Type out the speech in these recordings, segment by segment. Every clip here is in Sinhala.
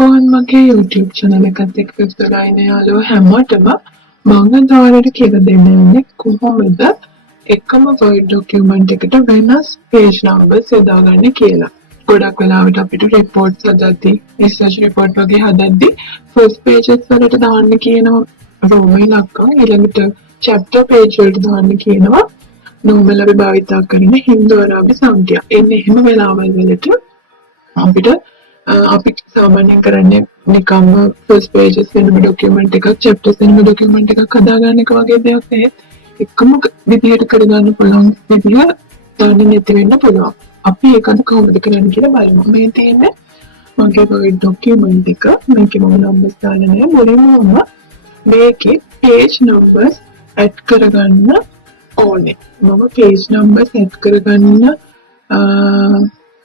ආයුබෝවන් මගේ YouTube channel එකත් එක්ක එකතු වෙලා ඉන්න යාළුවෝ හැමෝටම මම අද ඔයාලට කියලා දෙන්න යන්නේ කොහොමද එකම Word document එකට වෙනස් page numbers යොදාගන්නේ කියලා. ගොඩක් වෙලාවට අපිට reports හදද්දී research report වගේ හදද්දී first pages වලට දාන්න කියනවා රෝම ඉලක්කම්, ඊළඟට chapter page වලට දාන්න කියනවා normal අපි භාවිතා කරන හින්දු අරාබි සංඛ්‍යා. එන්නේ එහෙම වෙලාවල් වලට අපිට අපි සාමාන්‍යයෙන් කරන්නේ නිකම්ම first pages වෙනම document එකක් chapters වෙනම document එකක් හදාගන්න එක වගේ දෙයක් නෙවෙයි. එකම විදිහට කරගන්න පුළුවන් විදිහ දන්නේ නැති වෙන්න පුළුවන්. අපි ඒකද කොහොමද කරන්නේ කියලා බලමු. මේ තියෙන්නේ මගේ Word document එක. මේකේ මම numbers දාලා නැහැ. මුලින්ම මේකේ page numbers add කරගන්න ඕනේ. මම page numbers add කරගන්න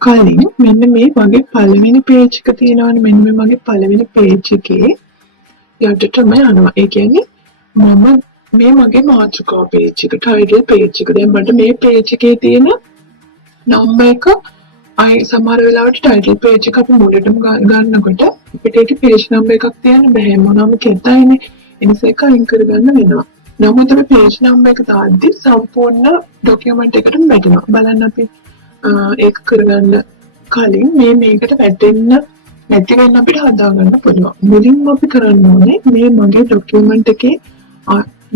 කලින් මෙන්න මේ වගේ පළවෙනි page එක තියෙනවානේ. මෙන්න මේ මගේ පළවෙනි page එකේ යටටම යනවා. ඒ කියන්නේ මම මේ මගේ මාතෘකා page එක, title page එක. දැන් මට මේ page එකේ තියෙන number එක සමහර වෙලාවට title page එක අපි මුලටම ගන්නකොට අපිට ඒකේ page number එකක් තියන්න බෑ. මොනවාම කැතයිනේ. ඒ නිසා ඒක අයින් කරගන්න වෙනවා. නමුත් අපි page number එක දාද්දි සම්පූර්ණ document එකටම වැටෙනවා. බලන්න අපි ඒක කරගන්න කලින් මේකට වැටෙන්න නැති වෙන්න අපිට හදාගන්න පුළුවන්. මුලින්ම අපි කරන්න ඕනේ මේ මගේ document එකේ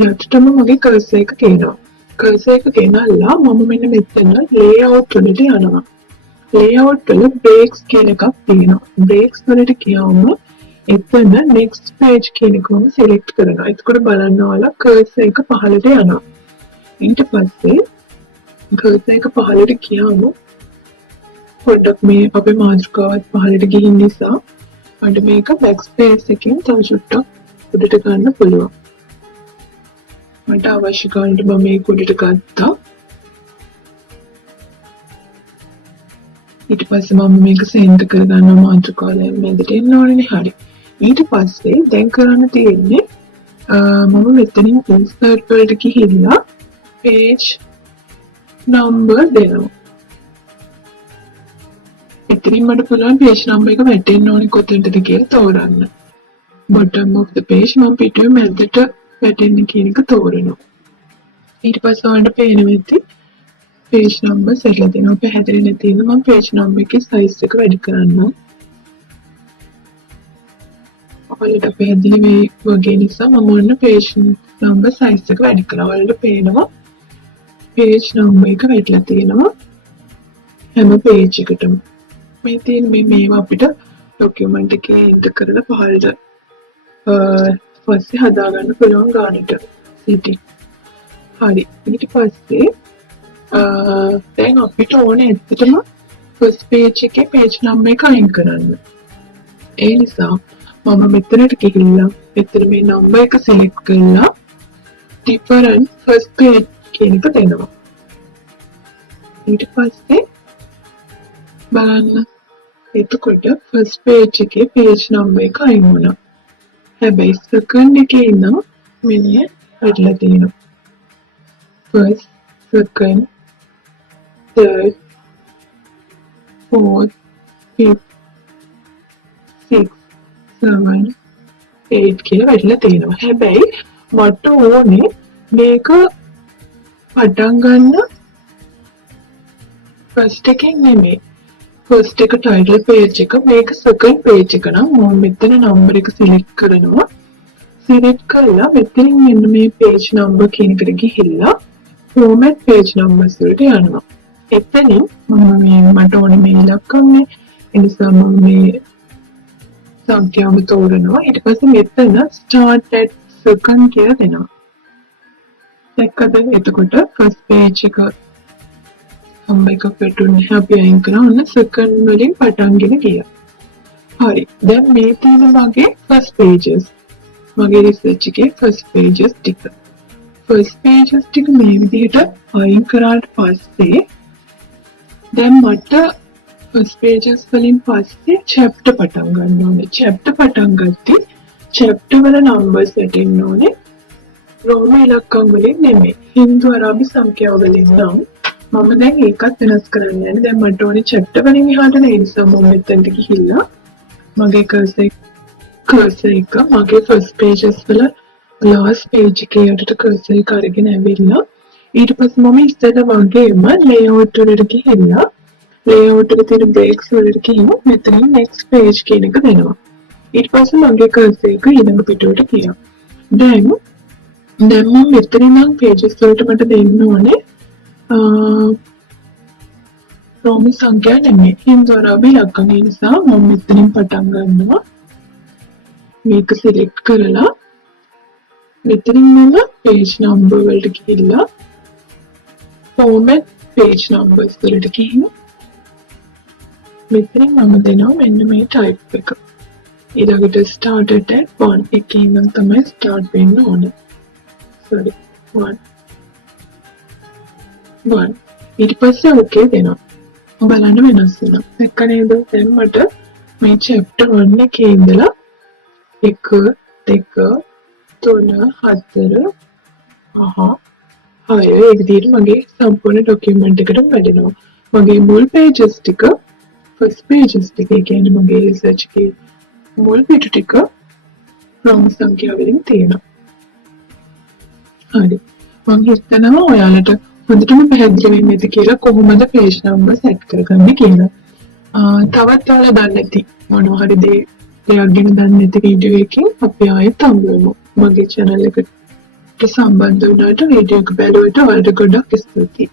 යටටම මගේ cursor එක කියනවා. cursor එක ගෙනල්ලා මම මෙන්න මෙතන layout වලට යනවා. layout වල breaks කියන එකක් තියෙනවා. breaks වලට ගියාම එතන next page කියන එක මම select කරනවා. එතකොට බලන්න ඔයාලා cursor එක පහළට යනවා. ඊට පස්සේ cursor එක පහළට ගියාම පොඩ්ඩක් මේ අපේ මාතෘකාවත් පහළට ගිහින් නිසා මට මේක backspace එකෙන් තව චුට්ටක් උඩට ගන්න පුළුවන්. මට අවශ්‍ය ගානට මම මේක උඩට ගත්තා. ඊට පස්සේ මම මේක center කරගන්න මාතෘකාවේ මැදට එන්න ඕනේ. හරි. ඊට පස්සේ දැන් කරන්න තියෙන්නේ මම මෙතනින් insert වලට ගිහිල්ලා page number දෙනවා. එතනින් මට පුළුවන් page number එක වැටෙන්න ඕනේ කොතනද කියලා තෝරන්න. bottom of the page මම පිටුවේ මැදට වැටෙන්න කියන එක තෝරනවා. ඊට පස්සේ ඔයාලට පේන වෙද්දි page number සෙටලා දෙනවා. පැහැදිලි නැති නම් මම page number එකේ size එක වැඩි කරන්නම්. ඔයාලට පැහැදිලි මේ වගේ නිසා මම ඔන්න page number size එක වැඩි කරනවා. ඔයාලට පේනවා page number එක වැටලා තියෙනවා හැම page එකටම. මේ තියෙන මේවා අපිට document එකේ enter කරලා පහළට පස්සේ හදාගන්න පුළුවන් ගානට setting. හරි. ඊට පස්සේ දැන් අපිට ඕනේ ඇත්තටම first page එකේ page number එක අයින් කරන්න. ඒ නිසා මම මෙතනට ගිහිල්ලා මෙතන මේ number එක select කරලා different first page කියන එක දෙනවා. ඊට පස්සේ බලන්න එතකොට first page එකේ page number එක අයින් වුණා. හැබැයි second එකේ ඉන්න මෙන්න වැටලා තියෙනවා. first, second, third, fourth, fifth, sixth, 7, 8 කියලා වැටලා තියෙනවා. හැබැයි මට ඕනේ මේක පටන් ගන්න first එකෙන් නෙමෙයි. first එක title page එක, මේක second page එක නම් මම මෙතන number එක select කරනවා. select කරලා මෙතනින් මෙන්න මේ page number කියන එකට ගිහිල්ලා format page numbers වලට යනවා. එතනින් මට ඕනේ මේ ඉලක්කම්නේ. ඒ නිසා මම මේ සංඛ්‍යාව තෝරනවා. ඊට පස්සේ මෙතන start at second කියලා දෙනවා. දැක්කද? එතකොට first page එක number එකක් වැටුනේ අපි අයින් කරා. ඔන්න second වලින් පටන්ගෙන ගියා. හරි. දැන් මේ තියෙන මගේ first pages. මගේ research එකේ first pages ටික. first pages ටික මේ විදිහට අයින් කරාට පස්සේ දැන් මට first pages වලින් පස්සේ chapter පටන් ගන්න ඕනේ. chapter පටන් ගත්තී chapter වල numbers වැටෙන්න ඕනේ. රෝම ඉලක්කම් වලින් නෙමෙයි. හින්දු අරාබි සංඛ්‍යාව වලින් නම් මම දැන් ඒකත් වෙනස් කරන්න යන්නේ. දැන් මට ඕනේ chapter වලින් එහාට නේ. ඒ නිසා මම මෙතනට ගිහිල්ලා මගේ කර්සර් එක මගේ ෆස්ට් පේජස් වල ලාස්ට් පේජ් එකේ යටට කර්සර් එක අරගෙන ඇවිල්ලා ඊට පස්සේ මම ඉස්සෙල්ලා වගේම ලේඅවුට් වලට ගිහිල්ලා ලේඅවුට් එකේ තියෙන බ්‍රේක්ස් වලට ගිහින් මෙතනින් next page කියන එක දෙනවා. ඊට පස්සේ මගේ කර්සර් එක ඊළඟ පිටුවට ගියා. දැන් මම මෙතන නම් pages වලට මට දෙන්න ඕනේ රෝම සංඛ්‍යා නෙමෙයි හින්දුවරාබි ලක්කම. ඒ නිසා මම මෙතනින් පටන් ගන්නවා. මේක සිලෙක්ට් කරලා මෙතනින් මම page number වලට ගිහිල්ලා format page numbers වලට ගිහින් මෙතනින් මම දෙනවා මෙන්න මේ type එක. ඊළඟට started at 1 එකේ ඉඳන් තමයි start වෙන්න ඕනේ. sorry 1 ඊට පස්සේ okay දෙනවා. බලන්න වෙනස් වෙනවා. දැක්ක නේද? දැන් මට මේ chapter 1 එකේ ඉඳලා 1 2 3 4 6 ඒ විදිහට මගේ සම්පූර්ණ ડોකියුමන්ට් එකට වැඩෙනවා. මගේ මුල් pages ටික first pages ටික කියන්නේ මගේ research එකේ මුල් පිටු ටික රෝම සංඛ්‍යා වලින් තියෙනවා. හරි. මම හිතනවා ඔයාලට හොඳටම පැහැදිලි වෙන්නේ නැති කියලා කොහොමද page number set කරගන්නේ කියලා. තවත් ඔයාලා දන්නේ නැති මොනවා හරි දෙයක් ගැන දන්නේ නැති වීඩියෝ එකකින් අපි ආයෙත් හම්බ වෙමු. මගේ channel එකට සම්බන්ධ වුණාට වීඩියෝ එක බැලුවට ඔයාලට ගොඩක් ස්තුතියි.